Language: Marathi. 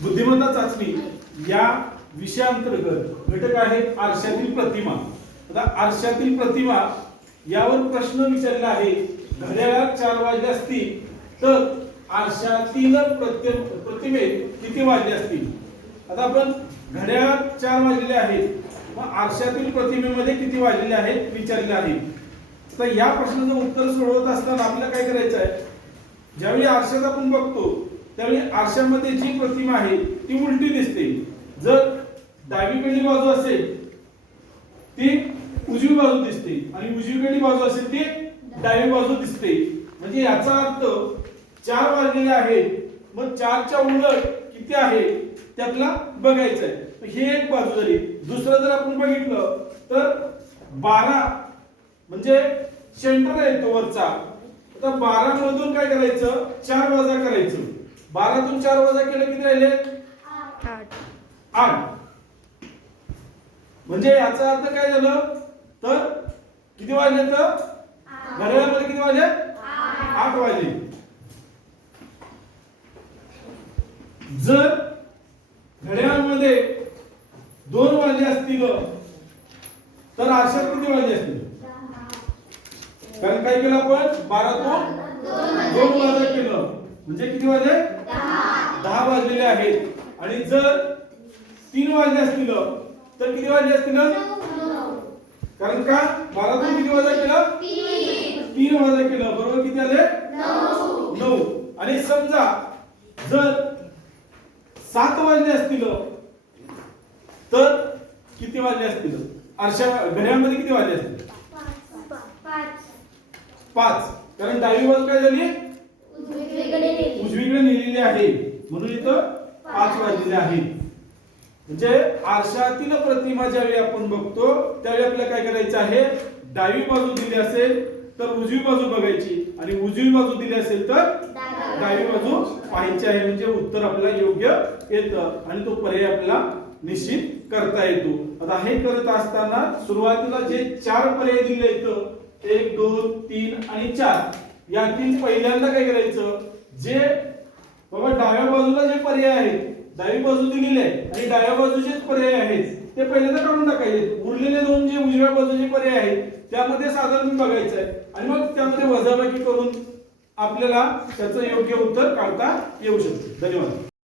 बुद्धिमत्ता चाचणी या विषयांतर्गत घटक आहे आरशातील प्रतिमा. आता आरशातील प्रतिमा यावर प्रश्न विचारला आहे. घड्याळात चार वाजले असतील तर आरशातील प्रति प्रतिमेत किती वाजले असतील? आता आपण घड्याळात चार वाजलेले आहेत. मग आरशातील प्रतिमेमध्ये किती वाजलेले आहेत विचारले आहे. तर या प्रश्नाचं उत्तर सोडवत असताना आपल्याला काय करायचं आहे ज्यावेळी आरशात आपण बघतो त्यावेळी आरशामध्ये जी प्रतिमा आहे ती उलटी दिसते. जर डावीकडली बाजू असेल ती उजवी बाजू दिसते. आणि उजवीकडली बाजू असेल ती डावी बाजू दिसते. म्हणजे याचा अर्थ चार वाजलेले आहेत मग चारच्या उलट किती आहे त्यातला बघायचं आहे हे एक बाजू झाली. दुसरं जर आपण बघितलं तर बारा म्हणजे सेंटर आहे तो वरचा. तर बारा मधून काय करायचं? चार वाजा करायचं. बारातून चार वजा केलं किती राहिले? आठ. म्हणजे याचा अर्थ काय झालं? तर किती वाजले तर? घड्याळामध्ये किती वाजले? आठ वाजले. जर घड्याळामध्ये दोन वाजले असतील तर आशा किती वाजले असतील? कारण काय केलं आपण? बारातून दोन वाजा केलं. म्हणजे किती वाजले? दहा वाजलेले आहेत. आणि जर तीन वाजले असतील तर किती वाजले असतील? कारण का? बारातून किती वाजा केलं तीन वाजा केलं बरोबर किती आले? नऊ. आणि समजा जर सात वाजले असतील तर किती वाजले असतील? अशा घड्यांमध्ये किती वाजले असतील? पाच. कारण डावी बाजू काय झाली? उजवीकडे नेलेली आहे. म्हणून इथं पाच वाजलेले आहे. म्हणजे आरशातील प्रतिमा ज्यावेळी आपण बघतो त्यावेळी आपल्याला काय करायचं आहे? डावी बाजू दिली असेल तर उजवी बाजू बघायची. आणि उजवी बाजू दिली असेल तर डावी बाजू पाहायची आहे. म्हणजे उत्तर आपल्याला योग्य येतं. आणि तो पर्याय आपला निश्चित करता येतो. आता हे करत असताना सुरुवातीला जे चार पर्याय दिले आहेत एक दोन तीन आणि चार यातील पहिल्यांदा काय करायचं? जे बाबा डाव्या बाजूला जे पर्याय आहेत डावी बाजू दिलेली आहे आणि डाव्या बाजूचे पर्याय आहेत ते पहिल्यांदा काढून टाकायचे उरलेले दोन जे उजव्या बाजूचे पर्याय आहेत त्यामध्ये साधारण बघायचं आहे. आणि मग त्यामध्ये वजाबाकी करून आपल्याला त्याचं योग्य उत्तर काढता येऊ शकते. धन्यवाद.